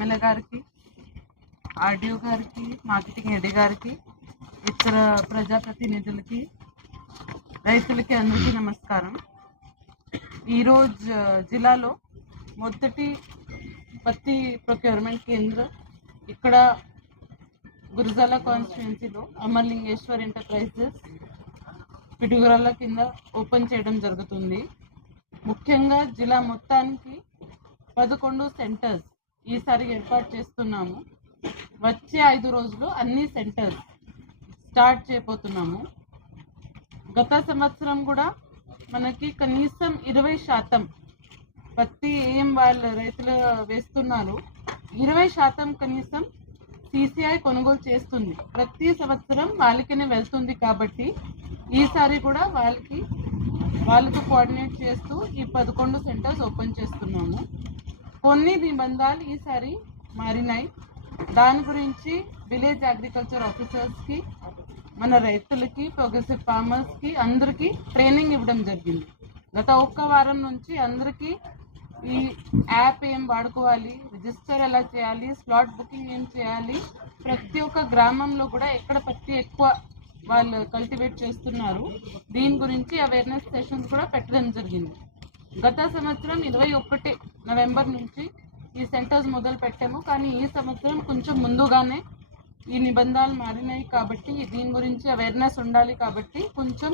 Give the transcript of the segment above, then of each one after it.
MLA గారికి RDO గారికి marketing ఎడి గారికి ఇతర ప్రజాప్రతినిధులకి రైతులకి అందరికీ నమస్కారం. ఈరోజు జిల్లాలో మొదటి పత్తి ప్రొక్యూర్మెంట్ కేంద్రం ఇక్కడ గురుజాల కాన్స్టిట్యున్సీలో అమర్లింగేశ్వర్ ఎంటర్ప్రైజెస్ పిడుగురాల కింద ఓపెన్ చేయడం జరుగుతుంది. ముఖ్యంగా జిల్లా మొత్తానికి పదకొండు సెంటర్స్ ఈసారి ఏర్పాటు చేస్తున్నాము. వచ్చే ఐదు రోజులు అన్ని సెంటర్స్ స్టార్ట్ చేయబోతున్నాము. గత సంవత్సరం కూడా మనకి కనీసం ఇరవై శాతం పత్తి ఏం వాళ్ళ రైతులు వేస్తున్నారు. ఇరవై శాతం కనీసం సిసిఐ కొనుగోలు చేస్తుంది. ప్రతి సంవత్సరం వాళ్ళకినే వెళ్తుంది కాబట్టి ఈసారి కూడా వాళ్ళకి వాళ్ళతో కోఆర్డినేట్ చేస్తూ ఈ పదకొండు సెంటర్స్ ఓపెన్ చేస్తున్నాము. కొన్ని నిబంధనలు ఈసారి మారినాయి. దాని గురించి విలేజ్ అగ్రికల్చర్ ఆఫీసర్స్కి మన రైతులకి ప్రోగ్రెసివ్ ఫార్మర్స్కి అందరికీ ట్రైనింగ్ ఇవ్వడం జరిగింది. గత ఒక్క వారం నుంచి అందరికీ ఈ యాప్ ఏం వాడుకోవాలి రిజిస్టర్ ఎలా చేయాలి స్లాట్ బుకింగ్ ఏం చేయాలి ప్రతి ఒక్క గ్రామంలో కూడా ఎక్కడ ప్రతి ఎక్కువ వాళ్ళు కల్టివేట్ చేస్తున్నారు దీని గురించి అవేర్నెస్ సెషన్స్ కూడా పెట్టడం జరిగింది. గత సంవత్సరం ఇరవై ఒకటి నవంబర్ నుంచి ఈ సెంటర్స్ మొదలు పెట్టాము. కానీ ఈ సంవత్సరం కొంచెం ముందుగానే ఈ నిబంధనలు మారినాయి కాబట్టి దీని గురించి అవేర్నెస్ ఉండాలి కాబట్టి కొంచెం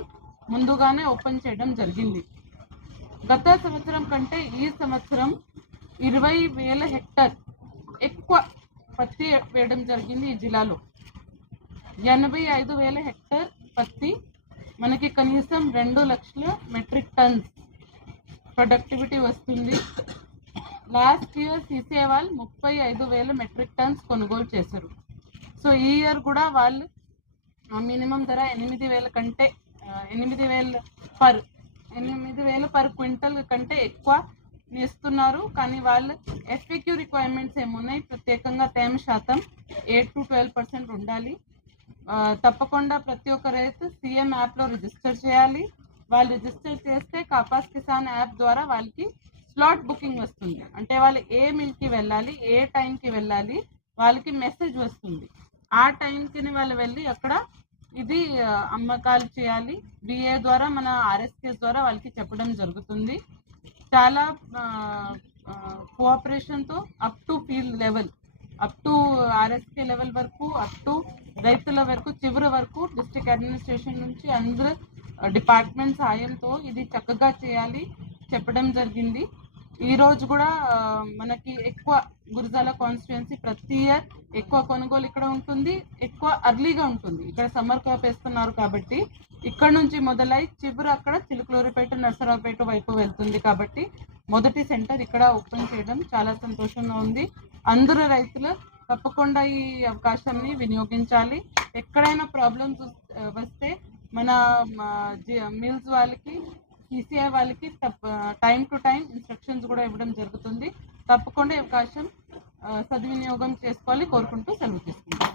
ముందుగానే ఓపెన్ చేయడం జరిగింది. గత సంవత్సరం కంటే ఈ సంవత్సరం ఇరవై వేల హెక్టర్ ఎక్కువ పత్తి వేయడం జరిగింది ఈ జిల్లాలో. ఎనభై ఐదు వేల హెక్టర్ పత్తి మనకి కనీసం రెండు లక్షల మెట్రిక్ టన్స్ ప్రొడక్టివిటీ వస్తుంది. లాస్ట్ ఇయర్ సీసీఐ వాళ్ళు ముప్పై ఐదు వేల మెట్రిక్ టన్స్ కొనుగోలు చేశారు. సో ఈ ఇయర్ కూడా వాళ్ళు మినిమం ధర ఎనిమిది వేల కంటే ఎనిమిది వేల పర్ ఎనిమిది వేల పర్ క్వింటల్ కంటే ఎక్కువ ఇస్తున్నారు కానీ వాళ్ళు ఎఫ్ఏక్యూ రిక్వైర్మెంట్స్ ఏమున్నాయి? ప్రత్యేకంగా తేమ శాతం ఎయిట్ టు ట్వెల్వ్ పర్సెంట్ ఉండాలి. తప్పకుండా ప్రతి ఒక్క రైతు సీఎం యాప్లో రిజిస్టర్ చేయాలి. వాళ్ళు రిజిస్టర్ చేస్తే కపాస్ కిసాన్ యాప్ ద్వారా వాళ్ళకి స్లాట్ బుకింగ్ వస్తుంది. అంటే వాళ్ళు ఏ మిల్కి వెళ్ళాలి ఏ టైంకి వెళ్ళాలి వాళ్ళకి మెసేజ్ వస్తుంది. ఆ టైంకి వాళ్ళు వెళ్ళి అక్కడ ఇది అమ్మకాలు చేయాలి. బిఏ ద్వారా మన ఆర్ఎస్కేస్ ద్వారా వాళ్ళకి చెప్పడం జరుగుతుంది. చాలా కోఆపరేషన్తో up to field level up to RSK level వరకు అప్ టు రైతుల వరకు చివరి వరకు డిస్ట్రిక్ట్ అడ్మినిస్ట్రేషన్ నుంచి అందరూ డిపార్ట్మెంట్ సాయంతో ఇది చక్కగా చేయాలి చెప్పడం జరిగింది. ఈ రోజు కూడా మనకి ఎక్కువ గురిజాల కాన్స్టిట్యున్సీ ప్రతి ఇయర్ ఎక్కువ కొనుగోలు ఇక్కడ ఉంటుంది ఎక్కువ అర్లీగా ఉంటుంది. ఇక్కడ సమ్మర్ క్రాప్ వేస్తున్నారు కాబట్టి ఇక్కడ నుంచి మొదలై చివరి అక్కడ చిలుకలూరిపేట నర్సరావుపేట వైపు వెళ్తుంది కాబట్టి మొదటి సెంటర్ ఇక్కడ ఓపెన్ చేయడం చాలా సంతోషంగా ఉంది. అందరూ రైతులు తప్పకుండా ఈ అవకాశాన్ని వినియోగించాలి. ఎక్కడైనా ప్రాబ్లమ్స్ వస్తే మన మిల్స్ వాళ్ళకి ఈసీఐ వాళ్ళకి టైం టు టైం ఇన్స్ట్రక్షన్స్ కూడా ఇవ్వడం జరుగుతుంది. తప్పకుండా అవకాశం సద్వినియోగం చేసుకోవాలి కోరుకుంటూ సెలవు తీసుకుంటాం